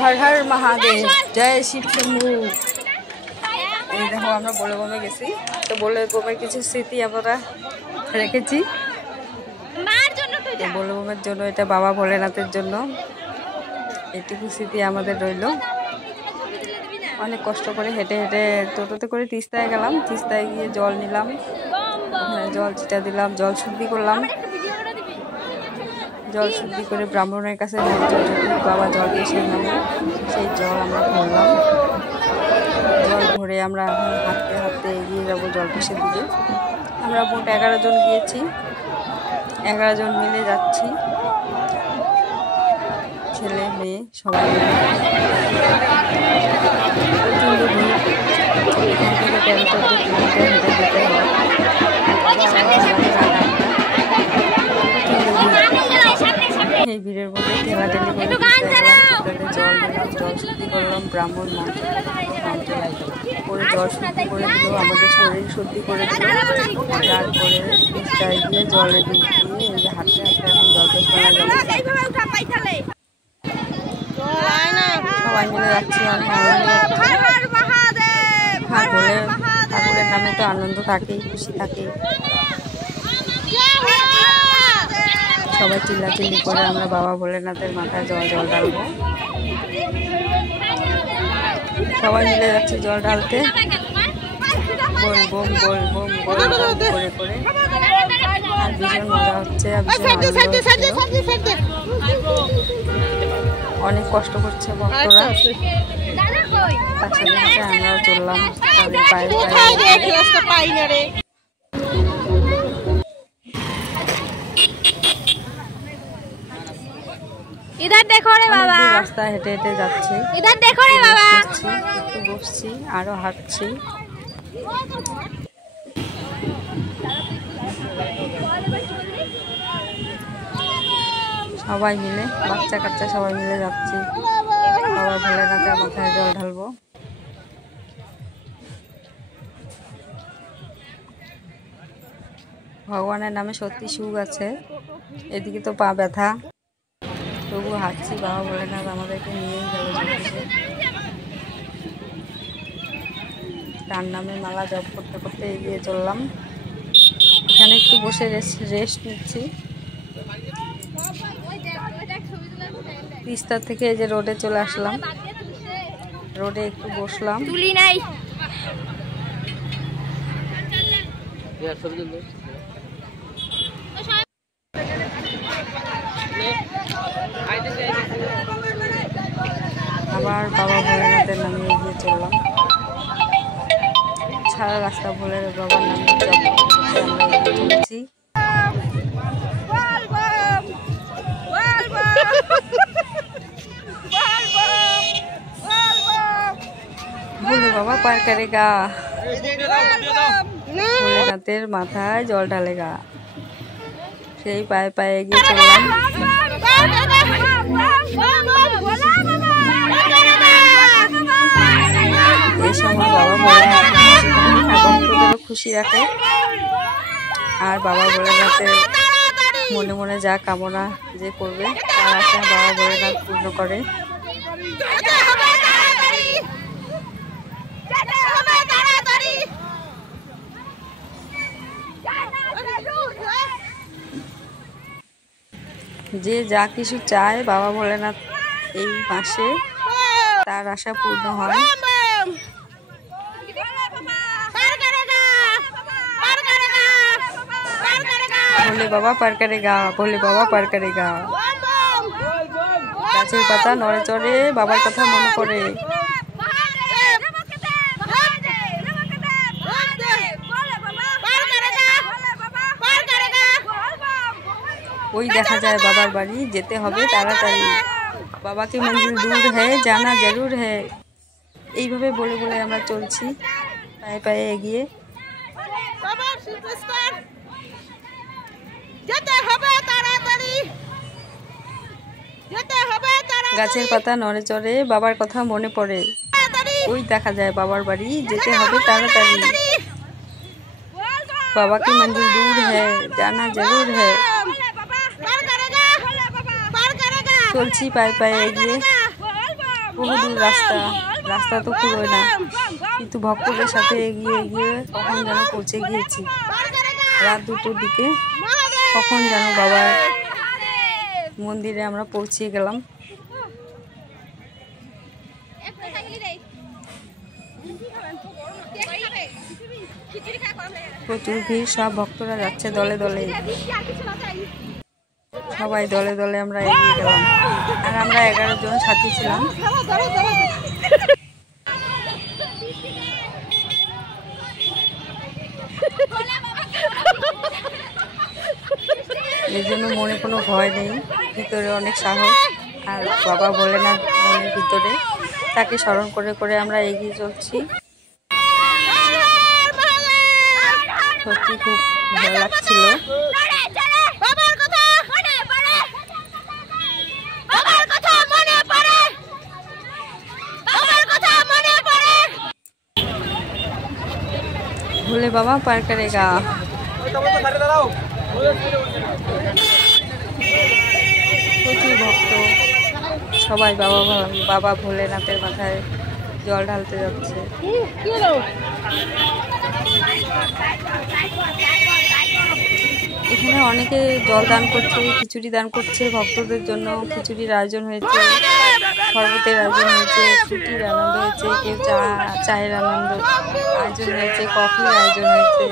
हर हर महादेव जय शिव शंभू। এই দেখো আমরা বলে বমে গেছি, তো বলে বমে কিছু স্মৃতি আমরা রেখেছি। বলে বমের জন্য এটা বাবা ভোলেনাথের জন্য এটুকু স্মৃতি আমাদের রইল। অনেক কষ্ট করে হেঁটে হেঁটে টোটোতে করে তিস্তায় গেলাম, তিস্তায় গিয়ে জল নিলাম, জল ছিটা দিলাম, জল শুদ্ধি করলাম, জল শুদ্ধি করে ব্রাহ্মণের কাছে বাবা জল এসে নামে সেই জল আমরা ভরলাম। জল ভরে আমরা হাঁটতে হাঁটতে এগিয়ে যাবো জলপেশের দিকে। আমরা মোট 11 জন গিয়েছি, 11 জন মিলে যাচ্ছি, ছেলে মেয়ে সবাই মিলে। প্রচণ্ড ভিড়, এখান থেকে 13-14 কিলোমিটার হেঁটে যেতে হয়। এই ভিড়ের মধ্যে ঠেলাঠেলি করে জল দিলাম, জল শুদ্ধি করলাম, ব্রাহ্মণ মন্ত্র করে জল শুদ্ধি করে দিল, আমাদের শরীর শুদ্ধি করে দিল। তারপরে তিস্তায় গিয়ে জলে দিয়ে এই যে হাঁটতে হাঁটতে এখন জলপেশ করা যাবে। সবাই মিলে যাচ্ছি, ঠাকুরের নামে তো আনন্দ থাকেই, খুশি থাকে। সবাই চিল্লাচিল্লি করে আমরা বাবা ভোলেনাথের মাথায় জল ঢালবো। সবাই মিলে যাচ্ছি জল ঢালতে, বল বোম বল বোম বল করে করে। আর ভীষণ মজা হচ্ছে, অনেক কষ্ট করছে ভক্তরা, তার সাথে সাথে আমরাও চললাম তাদের পায়ে পায়ে। इधर देखो रे बाबा, রাস্তা হেঁটে হেঁটে যাচ্ছি, इधर देखो रे बाबा, একটু বসছি আরো হাঁটছি। সবাই মিলে বাচ্চা কাচ্চা সবাই মিলে যাচ্ছি বাবা ভোলেনাথের মাথায় জল ঢালবো। ভগবানের নামে সত্যি সুখ আছে। এদিকে তো পা ব্যথা, তবু হাঁটছি, বাবা ভোলেনাথ আমাদেরকে নিয়েই গেল জলপেশে। তার নামে মালা জপ করতে করতে এগিয়ে চললাম। এখানে একটু বসে রেস্ট নিচ্ছি। তিস্তা থেকে এই যে রোডে চলে আসলাম, রোডে একটু বসলাম। তুলি নাই আবার বাবা ভোলেনাথের নামে এগিয়ে চললাম। সারা রাস্তা ভোলের বাবার নামে জপ করতে আমরা এগিয়ে চলছি। ভোলে বাবা পার করেগা, ভোলেনাথের মাথায় জল ঢালেগা, সেই পায়ে পায়ে এগিয়ে চললাম। এই সময় বাবা ভোলেনাথ খুশি রাখে, আর বাবা ভোলেনাথের মনে মনে যা কামনা যে করবে তার আশা বাবা ভোলেনাথ পূর্ণ করে। যে যা কিছু চায় বাবা ভোলেনাথ এই মাসে তার আশা পূর্ণ হয়। ভোলে বাবা পার করেগা, ভোলে বাবা পার করেগা। গাছের পাতা নড়ে চড়ে বাবার কথা মনে পড়ে। ওই দেখা যায় বাবার বাড়ি, যেতে হবে তাড়াতাড়ি, বাবাকে মঞ্জিল দূর হ্যায় জানা জরুর হ্যায়। এইভাবে বলে বলে আমরা চলছি পায়ে পায়ে এগিয়ে। গাছের পাতা নড়ে চড়ে বাবার কথা মনে পড়ে, ওই দেখা যায় বাবার বাড়ি, যেতে হবে তাড়াতাড়ি, বাবাকে মঞ্জিল দূর হ্যায় জানা জরুর হ্যায়। চলছি পায়ে পায়ে এগিয়ে। বহুদূর রাস্তা তো পুরোই না, কিন্তু ভক্তদের সাথে এগিয়ে এগিয়ে কখন যেন পৌঁছে গিয়েছি। রাত 2টোর দিকে কখন যেন বাবার মন্দিরে আমরা পৌঁছে গেলাম। প্রচুর ভিড়, সব ভক্তরা যাচ্ছে দলে দলে, সবাই দলে দলে আমরা এগিয়ে গেলাম। আর আমরা 11 জন সাথী ছিলাম। এই জন্য মনে কোনো ভয় নেই, ভিতরে অনেক সাহস। আর বাবা ভোলেনাথ মনের ভিতরে, তাকে স্মরণ করে করে আমরা এগিয়ে চলছি। সত্যি খুব ভালো লাগছিল। भोले बाबा पार करेगा। প্রচুর ভক্ত সবাই বাবা ভোলেনাথের মাথায় জল ঢালতে যাচ্ছে। এখানে অনেকে জল দান করছে, খিচুড়ি দান করছে। ভক্তদের জন্য খিচুড়ির আয়োজন হয়েছে, শরবতের আয়োজন হয়েছে, ফ্রুটির আনন্দ হয়েছে, কেউ চায়ের আয়োজন হয়েছে, কফির আয়োজন হয়েছে,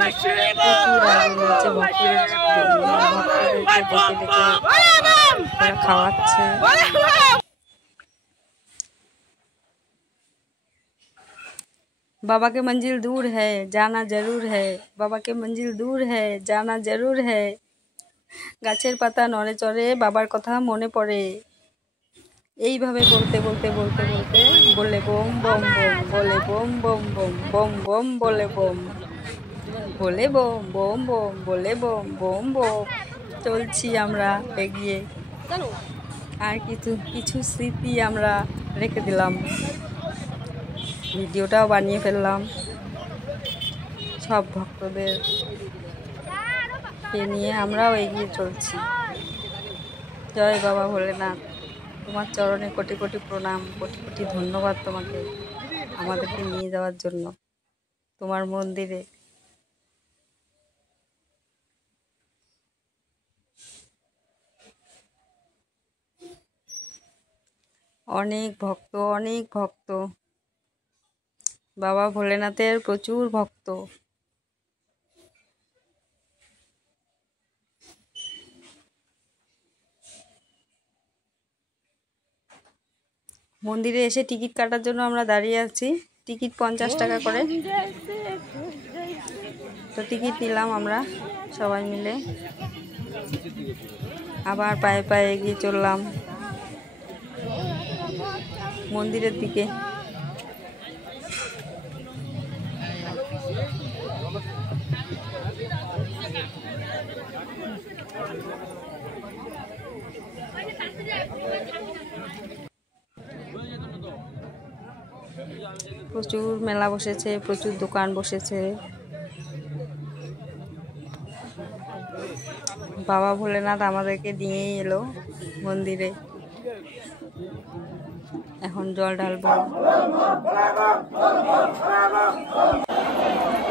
প্রচুর আয়োজন হয়েছে। ভক্তদেরকে ডেকে ডেকে ওরা খাওয়াচ্ছে। बाबा के मंजिल दूर है जाना जरूर है, बाबा के मंजिल दूर है जाना जरूर है। গাছের পাতা নড়ে চড়ে বাবার কথা মনে পড়ে। এইভাবে বলতে বলতে বলতে বলতে বলে বোম বোম বোম, বলে bomb bomb bomb, bomb bomb বলে বোম, বলে বোম বোম বোম, বলে বোম বোম বোম চলছি আমরা এগিয়ে। আর কিছু স্মৃতি আমরা রেখে দিলাম, ভিডিওটাও বানিয়ে ফেললাম। সব ভক্তদেরকে নিয়ে আমরাও এগিয়ে চলছি। জয় বাবা ভোলেনাথ, তোমার চরণে কোটি কোটি প্রণাম, কোটি কোটি ধন্যবাদ তোমাকে আমাদেরকে নিয়ে যাওয়ার জন্য তোমার মন্দিরে। অনেক ভক্ত বাবা ভোলেনাথের প্রচুর ভক্ত। মন্দিরে এসে টিকিট কাটার জন্য আমরা দাঁড়িয়ে আছি। টিকিট 50 টাকা করে, তো টিকিট নিলাম আমরা সবাই মিলে। আবার পায়ে পায়ে এগিয়ে চললাম মন্দিরের দিকে। প্রচুর মেলা বসেছে, প্রচুর দোকান বসেছে। বাবা ভোলেনাথ আমাদেরকে নিয়েই এলো মন্দিরে। এখন জল ঢালবো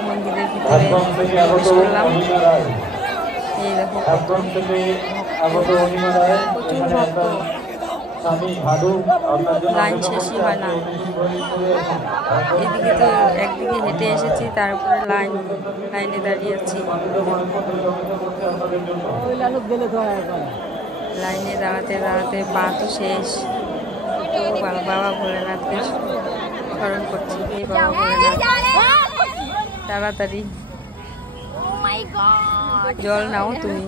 মন্দিরের ভিতরে। প্রবেশ করলাম। এই দেখো প্রচুর ভক্ত, লাইন শেষই হয় না। এদিকে তো একদিকে হেঁটে এসেছি, তারপরে লাইনে দাঁড়িয়ে আছি। লাইনে দাঁড়াতে দাঁড়াতে পা তো শেষ। তো বাবা ভোলেনাথকে স্মরণ করছি। এই বাবা ভোলেনাথ তাড়াতাড়ি জল নাও তুমি।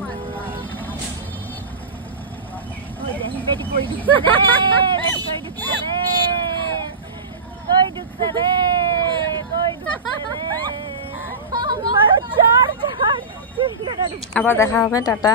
আবার দেখা হবে, টাটা।